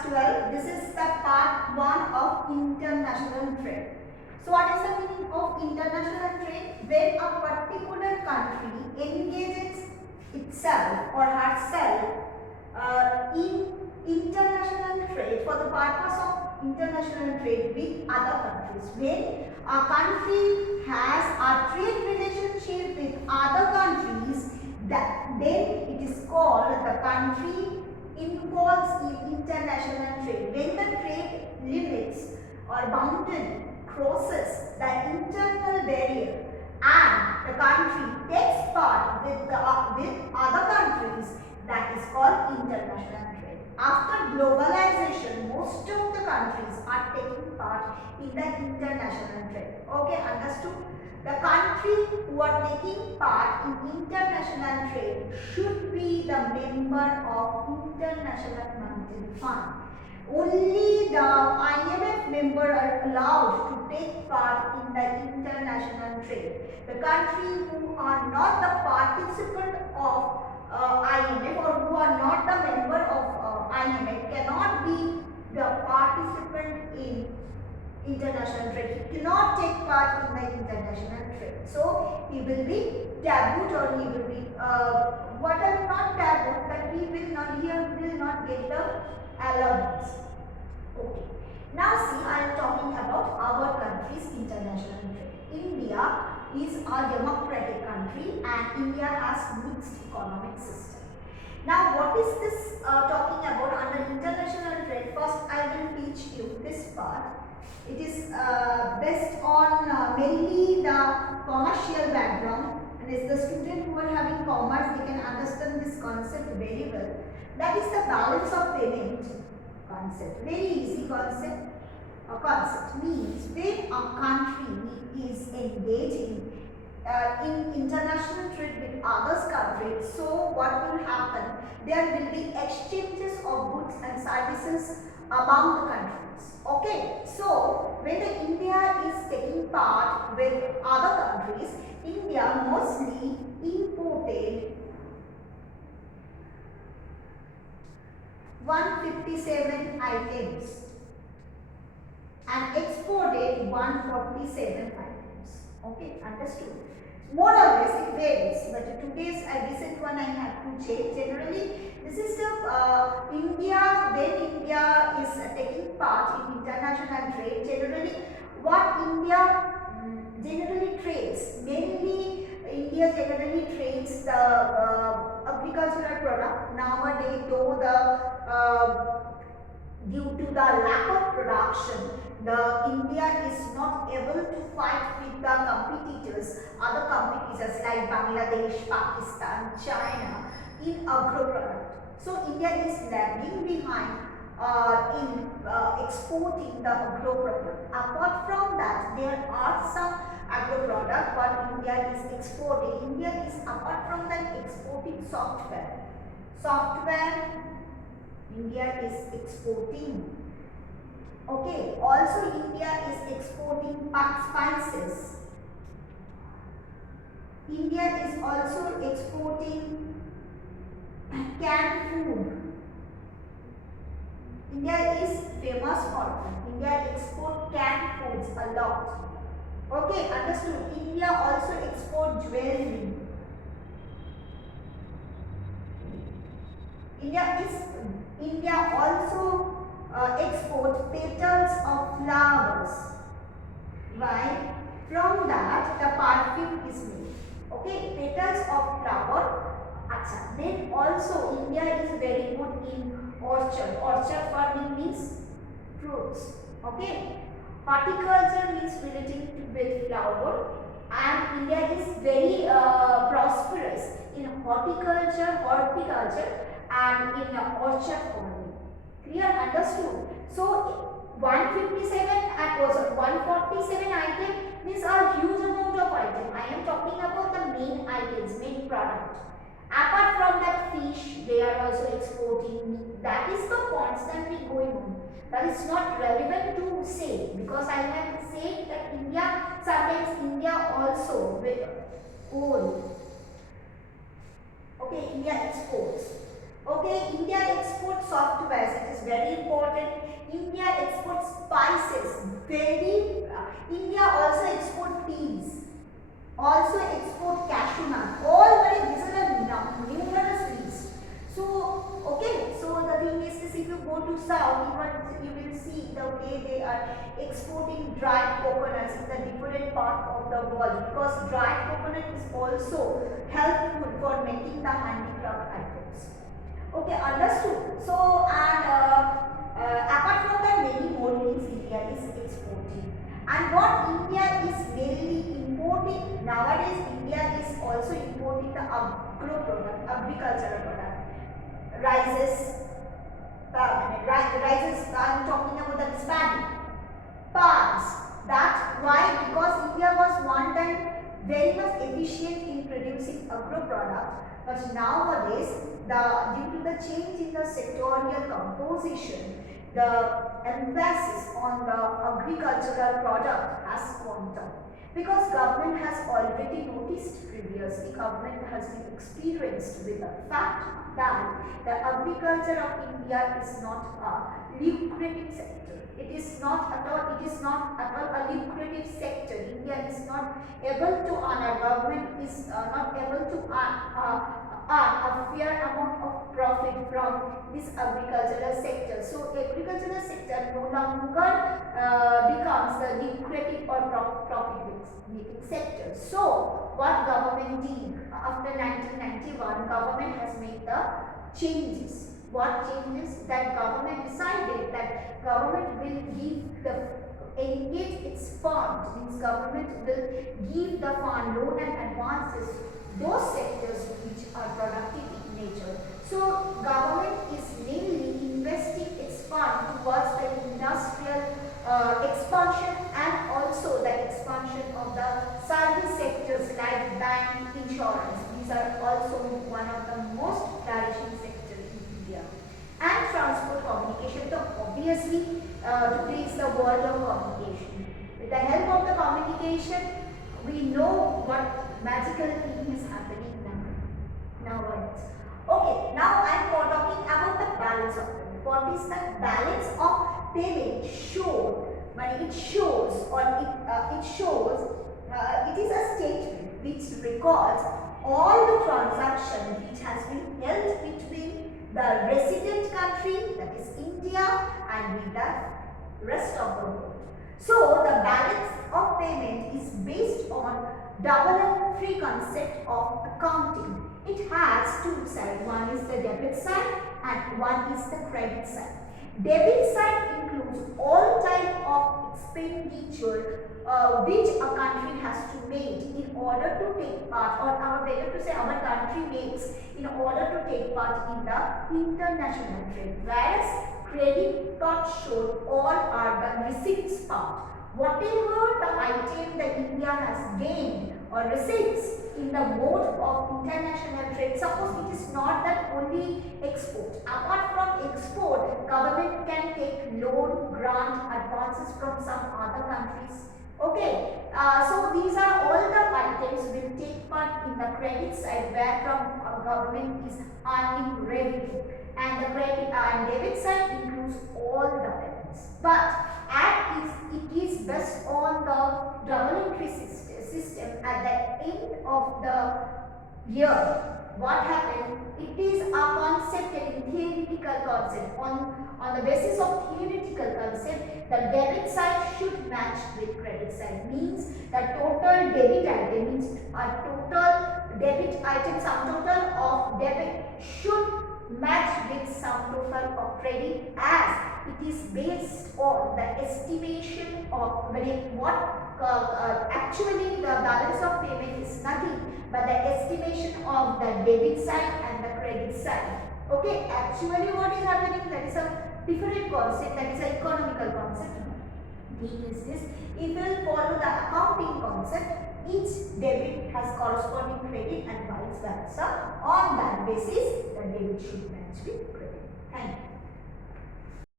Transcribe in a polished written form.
class 12. This is the part 1 of international trade. So what is the meaning of international trade? When a particular country engages itself or herself in international trade for the purpose of international trade with other countries. When a country has a trade relationship with other countries, then it is called the country involves in international trade. When the trade limits or boundary crosses the internal barrier and the country takes part with other countries, that is called international trade. After globalization, most of the countries are taking part in the international trade. Okay, understood? The country who are taking part in international trade should be the member of International Monetary Fund. Only the IMF member are allowed to take part in the international trade. The country who are not the participant of IMF or who are not the member of IMF cannot be the participant in international trade. He cannot take part in the international trade. So he will be tabooed, or he will be not tabooed, but he will not get the allowance. Okay. Now see, I am talking about our country's international trade. India is a democratic country and India has mixed economic system. Now what is this talking about under international trade? First I will teach you this part. It is based on mainly the commercial background, and as the student who are having commerce, they can understand this concept very well. That is the balance of payment concept. Very easy concept. A concept means when a country is engaging in international trade with others countries, so what will happen? There will be exchanges of goods and services among the countries. Okay, so when the India is taking part with other countries, India mostly imported 157 items and exported 147 items. Okay, understood? More or less it varies, but today's recent one I have to check. Generally, this is the India, when India is taking part in international trade. Generally, what India generally trades, mainly India generally trades the agricultural product. Nowadays, though due to the lack of production, India is not able to fight with the competitors, other competitors like Bangladesh, Pakistan, China in agro product. So India is lagging behind in exporting the agro product. Apart from that, there are some agro product what India is exporting. India is, apart from that, exporting software. India is exporting. Okay, also India is exporting spices. India is also exporting canned food. India is famous for that. India export canned foods a lot. Okay, understood. India also export jewelry. India also export petals of flowers. Why? From that the perfume is made. Okay, petals of flower. Achha. Then also India is very good in orchard. Orchard farming means fruits. Okay. Horticulture means relating with flower, and India is very prosperous in horticulture and in orchard farming. Clear? Understood? So 157 and also 147 item means a huge amount of item. I am talking about the main items, main product. Apart from that, fish they are also exporting. That is the constantly going on. That is not relevant to say, because I have said that sometimes India also with gold. Okay, India exports. Okay, India exports softwares, it is very important. India exports spices, very. India also export teas, also export cashew nut. All very, these are the numerous list. So, okay, so the thing is this, if you go to south, you will see the way they are exporting dried coconuts in the different part of the world, because dried coconut is also helpful for making the handicraft items. Okay, understood. So, and apart from that, many more things India is exporting. And what India is mainly importing nowadays, India is also importing the agro product, agricultural product, rices, rices. I'm talking about the paddy, palms. That's why, because India was one time very much efficient in producing agro products, but nowadays, due to the change in the sectorial composition, the emphasis on the agricultural product has gone down. Because government has already noticed previously, government has been experienced with the fact that the agriculture of India is not a lucrative sector. It is not at all a lucrative sector. India is not able to earn, our government is not able to earn a fair amount of profit from this agricultural sector. So agricultural sector no longer becomes the lucrative or profit making sector. So what government did after 1991, government has made the changes. What changes? That government decided that government will give the engage its fund, means government will give the fund loan and advances those sectors which are productive in nature. So government is mainly investing its fund towards the industrial expansion and also the expansion of the service sectors like bank, insurance. These are also one of the most flourishing sectors in India. And transport communication, so obviously today is the world of communication. With the help of the communication, we know what magical thing is happening nowadays. Okay, now I am talking about the balance of payment. What is the balance of payment? It shows it is a statement which records all the transactions which has been held between the resident country, that is India, and with the rest of the world. So the balance of payment is based on double entry concept of accounting. It has two sides. One is the debit side and one is the credit side. Debit side includes all type of expenditure which a country has to make in order to take part, or better to say our country makes in order to take part in the international trade. Whereas credit part shows all are the receipts part. Whatever the item that India has gained or receives in the mode of international trade, suppose it is not that only export. Apart from export, government can take loan, grant, advances from some other countries. Okay, so these are all the items will take part in the credit side, where from government is earning revenue, and the credit and debit side includes all the payments. But it is based on the double entry system at the end of the year. What happened? It is a concept, a theoretical concept. On the basis of theoretical concept, the debit side should match with credit side. Means the total debit item, means a total debit item, sum total of debit should match with sum total of credit, as it is based on the estimation of actually the balance of payment is nothing but the estimation of the debit side and the credit side. Okay, actually what is happening, that is a different concept, that is an economical concept. Thing is this, if you will follow the accounting concept, each debit has corresponding credit and vice versa. On that basis, the debit should match with